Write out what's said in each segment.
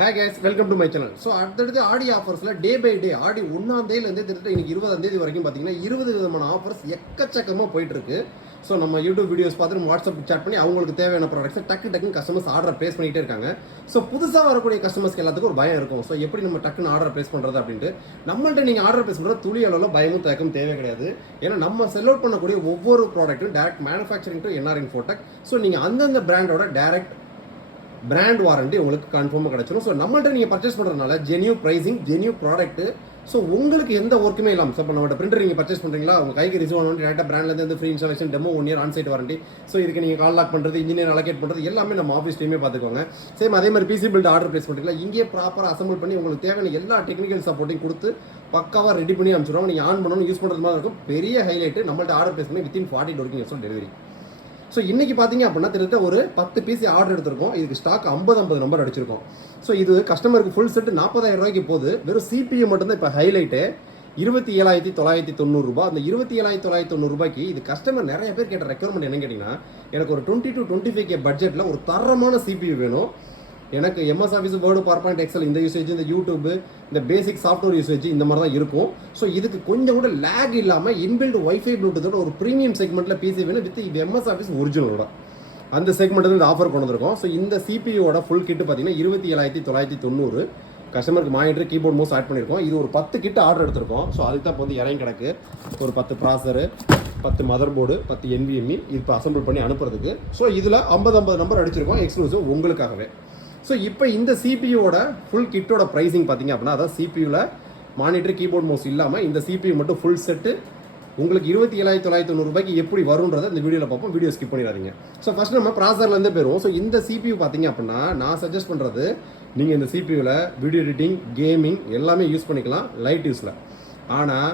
Hi guys, welcome to my channel. So அடுத்தடுத்து ஆடி ஆஃபர்ஸ்ல day by day ஆடி 1ஆம் தேதியிலேருந்து திருத்த இன்னைக்கு 20ஆம் தேதி வரைக்கும் பார்த்தீங்கன்னா 20 விதமான ஆஃபர்ஸ் எக்கச்சக்கமாக போயிட்டு இருக்கு. ஸோ நம்ம யூடியூப் வீடியோஸ் பார்த்துட்டு வாட்ஸ்அப் சாட் பண்ணி அவங்களுக்கு தேவையான ப்ராடக்ட்ஸை டக்குன்னு கஸ்டமர்ஸ் ஆர்டர் ப்ளேஸ் பண்ணிகிட்டே இருக்காங்க. ஸோ புதுசாக வரக்கூடிய கஸ்டமர்ஸ்க்கு எல்லாத்துக்கும் ஒரு பயம் இருக்கும். ஸோ எப்படி நம்ம டக்குன்னு ஆர்டர் ப்ளேஸ் பண்ணுறது அப்படின்ட்டு நம்மள்ட்ட நீங்கள் ஆர்டர் ப்ளேஸ் பண்ணுறது துளி அளவில் பயமும் தயக்கம் தேவை கிடையாது. ஏன்னா நம்ம செல் அவுட் பண்ணக்கூடிய ஒவ்வொரு ப்ராடக்ட்டும் direct manufacturing to NR Infotech. So நீங்கள் அந்தந்த பிராண்டோட டேரக்ட் பிராண்ட் வாரண்டி உங்களுக்கு கன்ஃபார்மாக கிடச்சிடும். ஸோ நம்மள்ட்ட நீங்கள் பர்ச்சேஸ் பண்ணுறதுனால ஜென்யூ ப்ரைஸிங், ஜென்யூ ப்ராடக்ட்டு. ஸோ உங்களுக்கு எந்த ஒர்க்குமே இல்லாமல் ஸோ இப்போ நம்மகிட்ட பிரிண்டர் நீங்கள் பர்ச்சேஸ் பண்ணுறீங்களா, உங்கள் கைக்கு ரிசீவ் பண்ணி டேரக்டாக பிராண்ட்லேருந்து free installation, demo 1 year onsite warranty. So இதுக்கு நீங்கள் கால் லாக் பண்ணுறது, இன்ஜினியர் அலோகேட் பண்ணுறது எல்லாமே நம்ம ஆஃபீஸ் டீமே பார்த்துக்கோங்க. சேம் அதே மாதிரி பிசி பில்ட் ஆர்டர் ப்ளேஸ் பண்ணுறீங்களா, இங்கே ப்ராப்பராக அசம்பிள் பண்ணி உங்களுக்கு தேவையான எல்லா டெக்னிக்கல் சப்போர்ட்டையும் கொடுத்து பக்காவாக ரெடி பண்ணி அனுப்பிச்சிடுவாங்க. நீங்கள் ஆன் பண்ணணும், யூஸ் பண்ணுறது மாதிரி இருக்கும். பெரிய ஹைலைட்டு நம்மள்ட்ட ஆர்டர் ப்ளேஸ் பண்ணி within 40 working hours delivery. So இன்றைக்கி பார்த்தீங்க அப்படின்னா கிட்டத்தட்ட ஒரு 10 பீஸ் ஆர்டர் எடுத்திருக்கோம். இதுக்கு ஸ்டாக் 50 நம்பர் அடிச்சிருக்கோம். ஸோ இது கஸ்டமருக்கு ஃபுல் செட்டு 40,000 ரூபாய்க்கு போகுது. வெறும் சிபியூ மட்டும்தான் இப்போ ஹைலைட்டு 27,990 ரூபாய். அந்த 27,990 ரூபாய்க்கு இது கஸ்டமர் நிறைய பேர் கேட்ட ரெக்யர்மெண்ட் என்னன்னு கேட்டிங்கன்னா, எனக்கு ஒரு 20 to 25K பட்ஜெட்டில் ஒரு தரமான சிபியூ வேணும். எனக்கு MS Office, Word, PowerPoint, Excel இந்த யூசேஜ், இந்த யூடியூப், இந்த பேசிக் சாஃப்ட்வேர் யூசேஜ் இந்த மாதிரி தான் இருக்கும். ஸோ இதுக்கு கொஞ்சம் கூட லேக் இல்லாமல் இன்பில்ட் ஒய்ஃபை ப்ளூடூத்தோட ஒரு ப்ரீமியம் செக்மெண்ட்டில் பிசி வேணும் வித் எம்எஸ் ஆஃபீஸ் ஒரிஜினலோட அந்த செக்மெண்ட் இந்த ஆஃபர் கொண்டு வந்திருக்கோம். ஸோ இந்த சிபியோட ஃபுல் கிட்டு பார்த்தீங்கன்னா 27,990. கஸ்டமருக்கு மானிட்டர், கீபோர்ட், மவுஸ் ஆட் பண்ணியிருக்கோம். இது ஒரு 10 கிட்ட ஆர்டர் எடுத்திருக்கோம். ஸோ அதுக்கு தான் இப்போ வந்து இறங்கி கிடக்கு. ஒரு 10 ப்ராசரு, 10 மதர் போர்டு, 10 NVMe இப்போ அசம்பிள் பண்ணி அனுப்புறதுக்கு. ஸோ இதில் 50 நம்பர் அடிச்சிருக்கோம் எக்ஸ்க்ளூசிவ் உங்களுக்காகவே. ஸோ இப்போ இந்த சிபியூவோட ஃபுல் கிட்டோட ப்ரைஸிங் பார்த்தீங்க அப்படின்னா, அதாவது சிபியூவில் மானிட்டர், கீபோர்ட், மவுஸ் இல்லாமல் இந்த சிபியூ மட்டும் ஃபுல் செட்டு உங்களுக்கு 27,990 ரூபாய்க்கு எப்படி வரும்ன்றதை இந்த வீடியோவில் பார்ப்போம். வீடியோ ஸ்கிப் பண்ணிடாதீங்க. ஸோ ஃபஸ்ட் நம்ம ப்ராசர்லேருந்து போயிடுவோம். ஸோ இந்த சிபியூ பார்த்தீங்க அப்படின்னா நான் சஜஸ்ட் பண்ணுறது, நீங்கள் இந்த சிபியூவில் வீடியோ எடிட்டிங், கேமிங் எல்லாமே யூஸ் பண்ணிக்கலாம் லைட் யூஸில். ஆனால்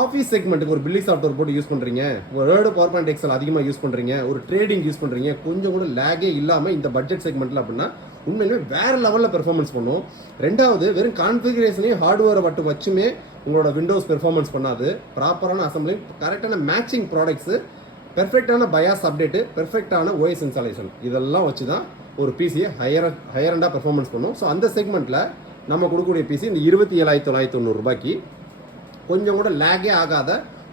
ஆஃபீஸ் செக்மெண்ட்டுக்கு ஒரு பில்லிங் சாஃப்ட்வேர் போட்டு யூஸ் பண்ணுறீங்க, ஒரு வேர்டு, பவர்பாயிண்ட், எக்ஸல் அதிகமாக யூஸ் பண்ணுறீங்க, ஒரு ட்ரேடிங் யூஸ் பண்ணுறீங்க, கொஞ்சம் கூட லேகே இல்லாமல் இந்த பட்ஜெட் செக்மெண்ட்டில் அப்படின்னா உண்மையிலுமே வேறு லெவலில் பெர்ஃபார்மன்ஸ் பண்ணும். ரெண்டாவது, வெறும் கான்ஃபிகரேஷனையும் ஹார்ட்வேரை மட்டும் வச்சுமே உங்களோட விண்டோஸ் பெர்ஃபார்மன்ஸ் பண்ணாது. ப்ராப்பரான அசம்பிளிங், கரெக்டான மேட்சிங் ப்ராடக்ட்ஸு, பெர்ஃபெக்டான பயாஸ் அப்டேட்டு, பெர்ஃபெக்டான ஓஎஸ் இன்ஸ்டாலேஷன் இதெல்லாம் வச்சு தான் ஒரு பிசியை ஹையரண்டாக பெர்ஃபார்மன்ஸ் பண்ணும். ஸோ அந்த செக்மெண்ட்டில் நம்ம கொடுக்கக்கூடிய பிசி இந்த 27,990 ரூபாய்க்கு கொஞ்சம் கூட லேகே ஆகாத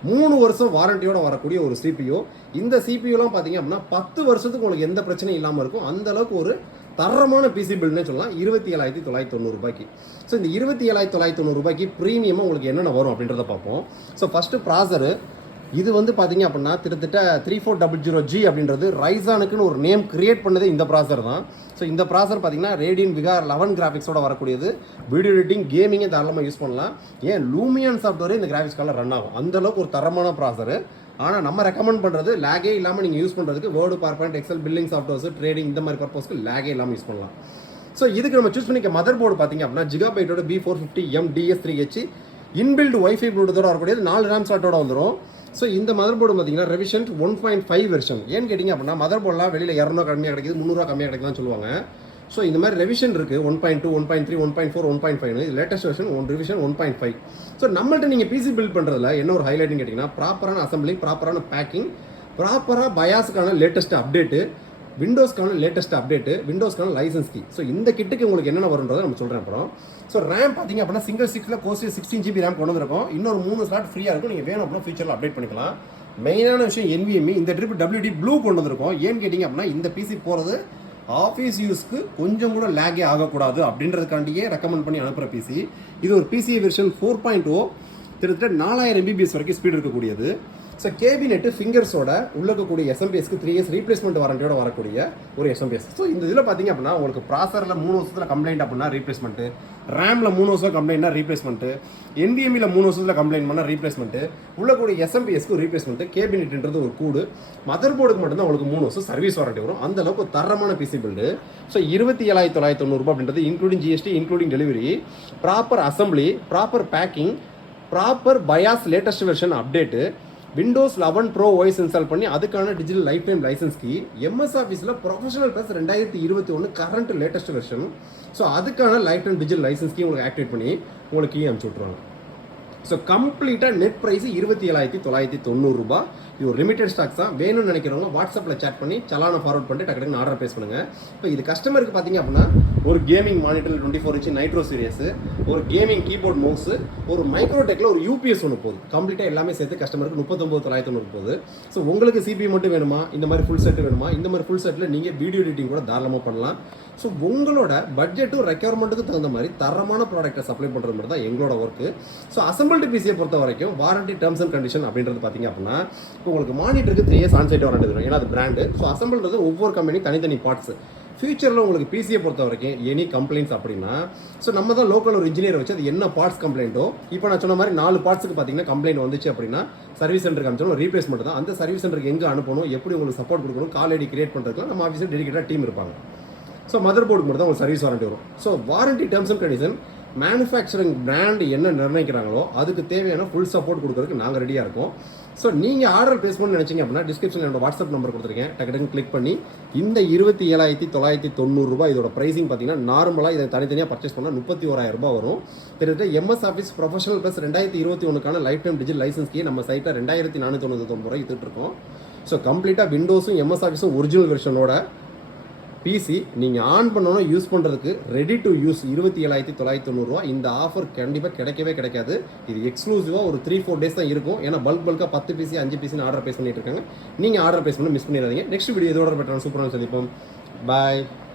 3 வருஷம் வாரண்டியோட வரக்கூடிய ஒரு சிபியூ. இந்த சிபியூலாம் பார்த்தீங்க அப்படின்னா 10 வருஷத்துக்கு உங்களுக்கு எந்த பிரச்சனையும் இல்லாமல் இருக்கும். அந்த அளவுக்கு ஒரு தரமான பிசி பில்டுனே சொல்லலாம் 27,990 ரூபாய்க்கு. ஸோ இந்த 27,990 ரூபாய்க்கு ப்ரீமியமாக உங்களுக்கு என்னென்ன வரும் அப்படின்றத பார்ப்போம். ஸோ ஃபஸ்ட்டு ப்ராசரு, இது வந்து பார்த்தீங்க அப்படின்னா கிட்டத்தட்ட 3400G அப்படின்றது ரைசானுக்குன்னு ஒரு நேம் கிரியேட் பண்ணதே இந்த ப்ராசர் தான். ஸோ இந்த ப்ராசர் பார்த்தீங்கன்னா ரேடியன் விகா 11 கிராஃபிக்ஸோட வரக்கூடியது. வீடியோ எடிட்டிங், கேமிங்கே தாராளமாக யூஸ் பண்ணலாம். ஏன் லூமியன் சாஃப்ட்வேர் இந்த கிராஃபிக்ஸ் கார்டில் ரன் ஆகும். அந்தளவுக்கு ஒரு தரமான ப்ராசரு. ஆனால் நம்ம ரெக்கமெண்ட் பண்ணுறது லேகே இல்லாமல் நீங்கள் யூஸ் பண்ணுறதுக்கு Word, PowerPoint, Excel, billing softwares, trading இந்த மாதிரி பர்பஸ்க்கு லேகே இல்லாமல் யூஸ் பண்ணலாம். ஸோ இதுக்கு நம்ம சூஸ் பண்ணிக்க மதர் போர்டு பார்த்தீங்க அப்படின்னா ஜிகாபைட்டோட B450M DS3H இன்பில்ட் ஒய்ஃபை ப்ளூடூத்தோட வரக்கூடியது 4 RAM ஸ்லாட்டோட வந்துடும். ஸோ இந்த மதர் போர்டு பார்த்தீங்கன்னா ரெவிஷன் 1.5 வெர்ஷன். ஏன்னு கேட்டிங்க அப்படின்னா மதர் போர்டெலாம் வெளியில் 200 கம்மியாக கிடைக்குது, 300 கம்மியாக கிடைக்குதுன்னு சொல்லுவாங்க. ஸோ இந்த மாதிரி ரெவிஷன் இருக்குது 1.2, 1.3, 1.4, 1.5. இது லேட்டஸ்ட் வெர்ஷன் ரிவிஷன் 1.5. ஸோ நம்மள்ட்ட நீங்கள் பிசி பில்ட் பண்ணுறதுல என்ன ஒரு ஹைலைட்னு கேட்டிங்கன்னா, ப்ராப்பரான அசம்பிளிங், ப்ராப்பரான பேக்கிங், ப்ராப்பராக பயாஸுக்கான லேட்டஸ்ட் அப்டேட்டு, விண்டோஸ்க்கான லேட்டஸ்ட் அப்டேட்டு, விண்டோஸ்க்கான லைசன்ஸ் கீ. ஸோ இந்த கிட்டுக்கு உங்களுக்கு என்னென்ன வரும்ன்றதை நம்ம சொல்கிறேன் அப்புறம். ஸோ ரேம் பார்த்தீங்க அப்படின்னா சிங்கிள் 6 கோர்ஸ் 16GB ரேம் கொண்டு வந்திருக்கும். இன்னொரு 3 ஸ்லாட் ஃப்ரீயாக இருக்கும். நீங்கள் வேணும் அப்படின்னா ஃபியூச்சரில் அப்டேட் பண்ணிக்கலாம். மெயினான விஷயம் NVMe இந்த ட்ரிப் WD ப்ளூ கொண்டு வந்திருக்கும். ஏன்னு கேட்டிங்க அப்படின்னா இந்த பிசி போகிறது ஆஃபீஸ் யூஸ்க்கு கொஞ்சம் கூட லேகே ஆகக்கூடாது அப்படின்றதுக்காண்டியே ரெக்கமெண்ட் பண்ணி அனுப்புகிற பிசி. இது ஒரு பிசி வெர்ஷன் 4.0 கிட்டத்தட்ட 4000 MBPS வரைக்கும் ஸ்பீட் இருக்கக்கூடியது. ஸோ கேபினெட்டு ஃபிங்கர்ஸோட உள்ள இருக்கக்கூடிய SMPSக்கு 3 இயர்ஸ் ரீப்ளேஸ்மெண்ட் வாரண்டியோட வரக்கூடிய ஒரு SMPS. ஸோ இந்த இதில் பார்த்தீங்க அப்படின்னா உங்களுக்கு ப்ராசரில் 3 வருஷத்தில் கம்ப்ளைண்ட் அப்படின்னா ரீப்ளேஸ்மெண்ட்டு, ரேமில் 3 வருஷம் கம்ப்ளைண்ட்னா ரீப்ளேஸ்மெண்ட்டு, NVMeயில் 3 வருஷத்தில் கம்ப்ளைண்ட் பண்ணால் ரீப்ளேஸ்மெண்ட்டு, உள்ளக்கூடிய SMPSக்கு ரீப்ளேஸ்மெண்ட்டு, கேபினெட்ன்றது ஒரு கூடு. மதர் போர்டுக்கு மட்டும்தான் உங்களுக்கு 3 வருஷம் சர்வீஸ் வாரண்டி வரும். அந்த அளவுக்கு தரமான பிசி பில்டு. ஸோ 27,990 ரூபாய் அப்படின்றது including GST, including delivery, proper assembly, proper packing, proper BIOS latest version update, Windows 11 Pro OS install பண்ணி அதுக்கான digital lifetime license key, MS ஆஃபீஸில் professional plus 2021 current latest version. So அதுக்கான lifetime digital license key உங்களுக்கு activate பண்ணி உங்களுக்கு key அனுப்பிச்சு விட்ருவாங்க. So கம்ப்ளீட்டாக நெட் ப்ரைஸ் 27,990 ரூபாய். இது ஒரு லிமிடெட் ஸ்டாக்ஸ் தான். வேணும்னு நினைக்கிறவங்க வாட்ஸ்அப்பில் சேட் பண்ணி சலானை ஃபார்வர்ட் பண்ணிட்டு டக்குனு ஆர்டர் ப்ளேஸ் பண்ணுங்கள். இப்போ இது கஸ்டமருக்கு பார்த்தீங்க அப்படின்னா ஒரு gaming monitor 24 inch Nitro series, ஒரு கேமிங் கீபோர்ட் மவுஸ், ஒரு மைக்ரோடெக்கில் ஒரு யூபிஎஸ் ஒன்று போகுது. கம்ப்ளீட்டாக எல்லாமே சேர்த்து கஸ்டமருக்கு 39,990 போகுது. ஸோ உங்களுக்கு சிபி மட்டும் வேணுமா, இந்த மாதிரி ஃபுல் செட் வேணுமா, இந்த மாதிரி ஃபுல் செட்டில் நீங்கள் வீடியோ எடிட்டிங் கூட தாராளமாக பண்ணலாம். ஸோ உங்களோட பட்ஜெட்டும் ரெக்யர்மெண்ட்டுக்கு தகுந்த மாதிரி தரமான ப்ராடக்ட்டை சப்ளை பண்ணுறது மாதிரி தான் எங்களோட ஒர்க்கு. ஸோ அசம்பிள்டு பிசியை பொறுத்த வரைக்கும் வாரண்டி டேர்ம்ஸ் அண்ட் கண்டிஷன் அப்படின்றது பார்த்தீங்க அப்படின்னா, இப்போ உங்களுக்கு மானிட்டருக்கு 3 இயர்ஸ் ஆன்சைட் வாரண்டி வரும், ஏன்னா அது பிராண்டு. ஸோ அசம்பிள்ன்றது ஒவ்வொரு கம்பெனி தனித்தனி பார்ட்ஸ். ஃபியூச்சரில் உங்களுக்கு பிசியை பொறுத்த வரைக்கும் எனி கம்ப்ளைண்ட்ஸ் அப்படின்னா, ஸோ நம்ம தான் லோக்கல் ஒரு இன்ஜினியர் வச்சு அது என்ன பார்ட்ஸ் கம்ப்ளைண்ட்டோ, இப்போ நான் சொன்ன மாதிரி 4 பார்ட்ஸுக்கு பார்த்தீங்கன்னா கம்ப்ளைண்ட் வந்துச்சு அப்படின்னா சர்வீஸ் சென்டருக்கு அனுப்பிச்சோம், ரீப்ளேஸ்மெண்ட் தான். அந்த சர்வீஸ் சென்டருக்கு எங்கே அனுப்பணும், எப்படி உங்களுக்கு சப்போர்ட் கொடுக்கணும், கால் ஐடி கிரியேட் பண்ணுறதுக்குலாம் நம்ம ஆஃபீஸில் டெடிகேட்டாக டீம் இருப்பாங்க. ஸோ மதர் போர்டுக்கு மட்டும் தான் உங்களுக்கு சர்வீஸ் வாரண்டி வரும். So warranty terms and condition manufacturing brand என்ன நிர்ணயிக்கிறாங்களோ அதுக்கு தேவையான ஃபுல் சப்போர்ட் கொடுக்குறதுக்கு நாங்கள் ரெடியாக இருக்கோம். ஸோ நீங்கள் ஆர்டர் பேஸ் பண்ணி நினச்சிங்க அப்படின்னா டிஸ்கிரிப்ஷனில் என்னோட வாட்ஸ்அப் நம்பர் கொடுத்துருக்கேன், டக்கு கிளிக் பண்ணி இந்த 27,990 ரூபாய் இதோட ப்ரைஸிங் பார்த்தீங்கன்னா நார்மலாக இதை தனித்தனியாக பர்ச்சேஸ் பண்ணால் 31,000 ரூபாய் வரும். கிட்டத்தட்ட எம்எஸ் ஆஃபீஸ் ப்ரொஃபஷனல் ப்ளஸ் 2021க்கான லைஃப் டைம் டிஜிட்டல் லைசன்ஸ்க்கே நம்ம சைட்டில் 2,499 ரூபாய் இருக்கோம். ஸோ கம்ப்ளீட்டாக விண்டோஸும் எம்எஸ் ஆஃபீஸும் ஒரிஜினல் வெர்ஷனோட பிசி நீங்கள் ஆன் பண்ணணும் யூஸ் பண்ணுறதுக்கு ரெடி டு யூஸ் 27,990 ரூபா. இந்த ஆஃபர் கண்டிப்பாக கிடைக்கவே கிடைக்காது. இது எக்ஸ்க்ளூசிவாக ஒரு 3-4 டேஸ் தான் இருக்கும். ஏன்னா பல்காக 10 பிசி 5 பிசின்னு ஆர்டர் பேஸ் பண்ணிட்டு இருக்காங்க. நீங்கள் ஆர்டர் பேஸ் பண்ணி மிஸ் பண்ணிடாதீங்க. நெக்ஸ்ட் வீடியோ இதோட பெட்டரான சூப்பரான சந்திப்போம். பாய்.